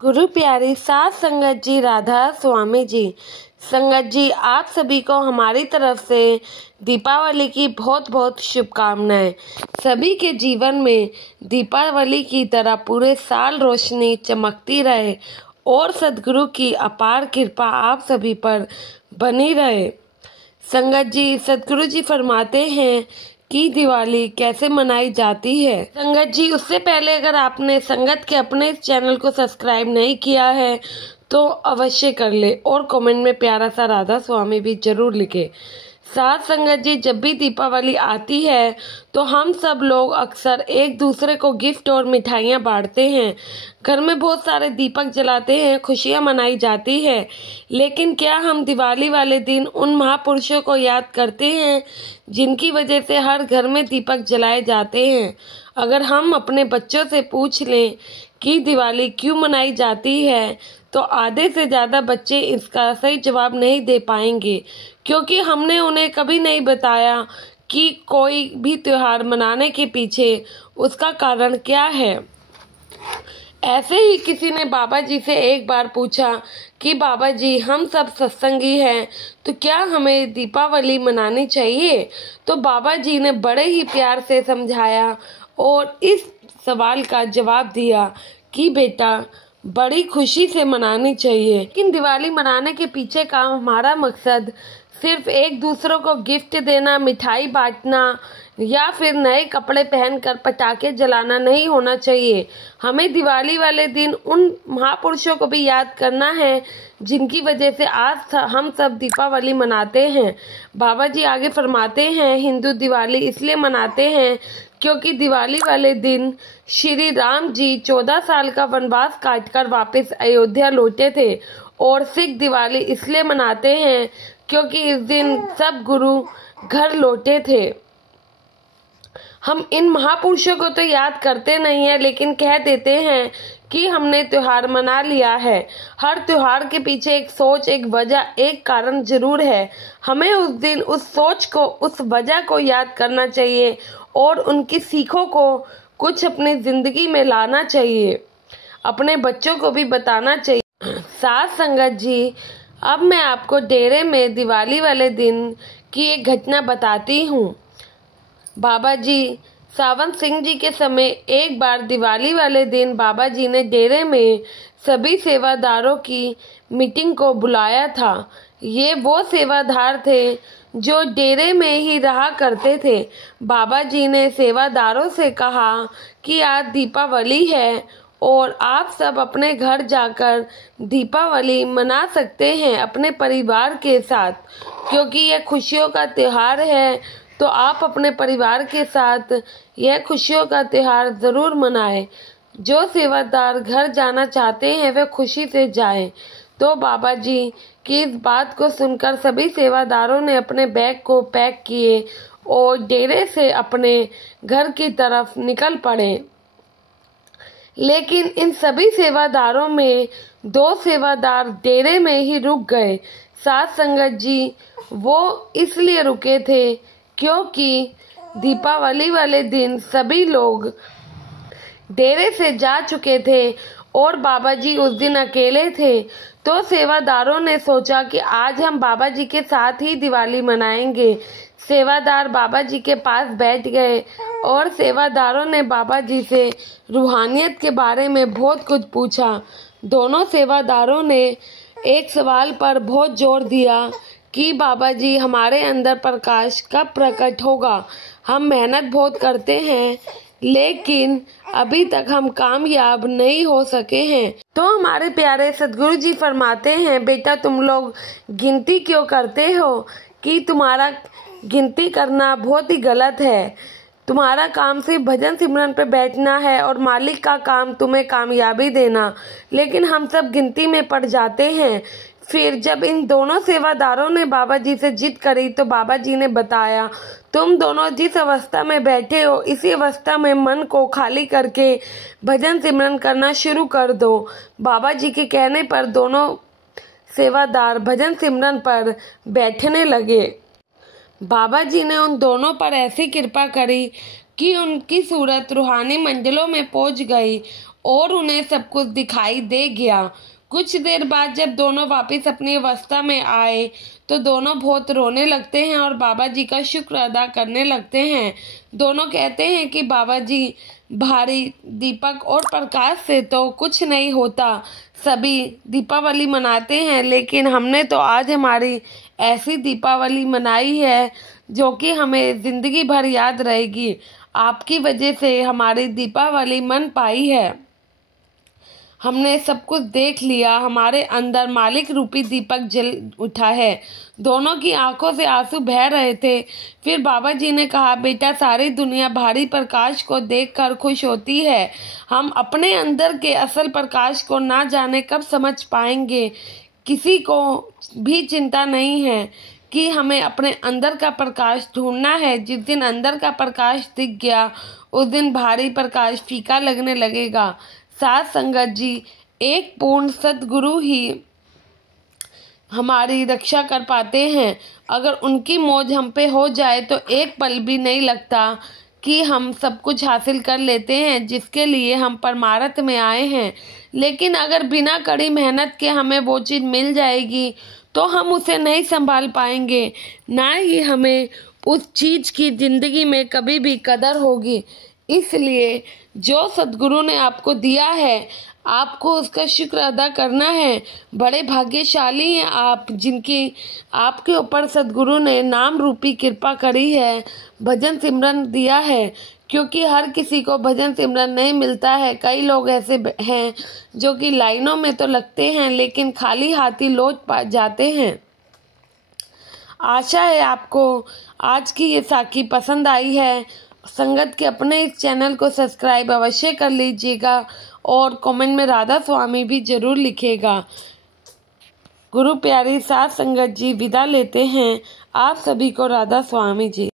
गुरु प्यारी साथ संगत जी, राधा स्वामी जी। संगत जी, आप सभी को हमारी तरफ से दीपावली की बहुत बहुत शुभकामनाएं। सभी के जीवन में दीपावली की तरह पूरे साल रोशनी चमकती रहे और सद्गुरु की अपार कृपा आप सभी पर बनी रहे। संगत जी, सद्गुरु जी फरमाते हैं कि दिवाली कैसे मनाई जाती है। संगत जी, उससे पहले अगर आपने संगत के अपने चैनल को सब्सक्राइब नहीं किया है तो अवश्य कर ले और कमेंट में प्यारा सा राधा स्वामी भी जरूर लिखे। साथ संगत जी, जब भी दीपावली आती है तो हम सब लोग अक्सर एक दूसरे को गिफ्ट और मिठाइयाँ बांटते हैं। घर में बहुत सारे दीपक जलाते हैं, खुशियाँ मनाई जाती है। लेकिन क्या हम दिवाली वाले दिन उन महापुरुषों को याद करते हैं जिनकी वजह से हर घर में दीपक जलाए जाते हैं? अगर हम अपने बच्चों से पूछ लें कि दिवाली क्यों मनाई जाती है तो आधे से ज़्यादा बच्चे इसका सही जवाब नहीं दे पाएंगे, क्योंकि हमने उन्हें कभी नहीं बताया कि कोई भी त्योहार मनाने के पीछे उसका कारण क्या है। ऐसे ही किसी ने बाबा जी से एक बार पूछा कि बाबा जी, हम सब सत्संगी हैं तो क्या हमें दीपावली मनानी चाहिए? तो बाबा जी ने बड़े ही प्यार से समझाया और इस सवाल का जवाब दिया कि बेटा, बड़ी खुशी से मनानी चाहिए। लेकिन दिवाली मनाने के पीछे का हमारा मकसद सिर्फ एक दूसरों को गिफ्ट देना, मिठाई बांटना या फिर नए कपड़े पहनकर पटाखे जलाना नहीं होना चाहिए। हमें दिवाली वाले दिन उन महापुरुषों को भी याद करना है जिनकी वजह से आज हम सब दीपावली मनाते हैं। बाबा जी आगे फरमाते हैं, हिंदू दिवाली इसलिए मनाते हैं क्योंकि दिवाली वाले दिन श्री राम जी 14 साल का वनवास काटकर वापस अयोध्या लौटे थे। और सिख दिवाली इसलिए मनाते हैं क्योंकि इस दिन सब गुरु घर लौटे थे। हम इन महापुरुषों को तो याद करते नहीं है, लेकिन कह देते हैं कि हमने त्योहार मना लिया है। हर त्योहार के पीछे एक सोच, एक वजह, एक कारण जरूर है। हमें उस दिन उस सोच को, उस वजह को याद करना चाहिए और उनकी सीखों को कुछ अपनी जिंदगी में लाना चाहिए, अपने बच्चों को भी बताना चाहिए। साथ संगत जी, अब मैं आपको डेरे में दिवाली वाले दिन की एक घटना बताती हूँ। बाबा जी सावंत सिंह जी के समय एक बार दिवाली वाले दिन बाबा जी ने डेरे में सभी सेवादारों की मीटिंग को बुलाया था। ये वो सेवादार थे जो डेरे में ही रहा करते थे। बाबा जी ने सेवादारों से कहा कि आज दीपावली है और आप सब अपने घर जाकर दीपावली मना सकते हैं अपने परिवार के साथ, क्योंकि यह खुशियों का त्योहार है। तो आप अपने परिवार के साथ यह खुशियों का त्योहार ज़रूर मनाएं। जो सेवादार घर जाना चाहते हैं वे खुशी से जाएं। तो बाबा जी की इस बात को सुनकर सभी सेवादारों ने अपने बैग को पैक किए और डेरे से अपने घर की तरफ निकल पड़े। लेकिन इन सभी सेवादारों में 2 सेवादार डेरे में ही रुक गए। साथ संगत जी, वो इसलिए रुके थे क्योंकि दीपावली वाले दिन सभी लोग डेरे से जा चुके थे और बाबा जी उस दिन अकेले थे। तो सेवादारों ने सोचा कि आज हम बाबा जी के साथ ही दिवाली मनाएंगे। सेवादार बाबा जी के पास बैठ गए और सेवादारों ने बाबा जी से रूहानियत के बारे में बहुत कुछ पूछा। दोनों सेवादारों ने एक सवाल पर बहुत जोर दिया कि बाबा जी, हमारे अंदर प्रकाश कब प्रकट होगा? हम मेहनत बहुत करते हैं लेकिन अभी तक हम कामयाब नहीं हो सके हैं। तो हमारे प्यारे सद्गुरु जी फरमाते हैं, बेटा तुम लोग गिनती क्यों करते हो कि तुम्हारा गिनती करना बहुत ही गलत है। तुम्हारा काम सिर्फ भजन सिमरन पे बैठना है और मालिक का काम तुम्हें कामयाबी देना। लेकिन हम सब गिनती में पड़ जाते हैं। फिर जब इन दोनों सेवादारों ने बाबा जी से जिद करी तो बाबा जी ने बताया, तुम दोनों जिस अवस्था में बैठे हो इसी अवस्था में मन को खाली करके भजन सिमरन करना शुरू कर दो। बाबा जी के कहने पर दोनों सेवादार भजन सिमरन पर बैठने लगे। बाबा जी ने उन दोनों पर ऐसी कृपा करी कि उनकी सूरत रूहानी मंजिलों में पहुंच गई और उन्हें सब कुछ दिखाई दे गया। कुछ देर बाद जब दोनों वापस अपनी अवस्था में आए तो दोनों बहुत रोने लगते हैं और बाबा जी का शुक्र अदा करने लगते हैं। दोनों कहते हैं कि बाबा जी, भारी दीपक और प्रकाश से तो कुछ नहीं होता, सभी दीपावली मनाते हैं, लेकिन हमने तो आज हमारी ऐसी दीपावली मनाई है जो कि हमें ज़िंदगी भर याद रहेगी। आपकी वजह से हमारी दीपावली मन पाई है। हमने सब कुछ देख लिया, हमारे अंदर मालिक रूपी दीपक जल उठा है। दोनों की आंखों से आंसू बह रहे थे। फिर बाबा जी ने कहा, बेटा, सारी दुनिया भारी प्रकाश को देखकर खुश होती है। हम अपने अंदर के असल प्रकाश को ना जाने कब समझ पाएंगे। किसी को भी चिंता नहीं है कि हमें अपने अंदर का प्रकाश ढूंढना है। जिस दिन अंदर का प्रकाश दिख गया उस दिन भारी प्रकाश फीका लगने लगेगा। साथ संगत जी, एक पूर्ण सद्गुरु ही हमारी रक्षा कर पाते हैं। अगर उनकी मौज हम पे हो जाए तो एक पल भी नहीं लगता कि हम सब कुछ हासिल कर लेते हैं जिसके लिए हम परमार्थ में आए हैं। लेकिन अगर बिना कड़ी मेहनत के हमें वो चीज़ मिल जाएगी तो हम उसे नहीं संभाल पाएंगे, ना ही हमें उस चीज़ की ज़िंदगी में कभी भी कदर होगी। इसलिए जो सद्गुरु ने आपको दिया है, आपको उसका शुक्र अदा करना है। बड़े भाग्यशाली हैं आप, जिनकी आपके ऊपर सद्गुरु ने नाम रूपी कृपा करी है, भजन सिमरन दिया है। क्योंकि हर किसी को भजन सिमरन नहीं मिलता है। कई लोग ऐसे हैं जो कि लाइनों में तो लगते हैं लेकिन खाली हाथी लौट जाते हैं। आशा है आपको आज की ये साखी पसंद आई है। संगत के अपने इस चैनल को सब्सक्राइब अवश्य कर लीजिएगा और कमेंट में राधा स्वामी भी जरूर लिखिएगा। गुरु प्यारी साथ संगत जी विदा लेते हैं। आप सभी को राधा स्वामी जी।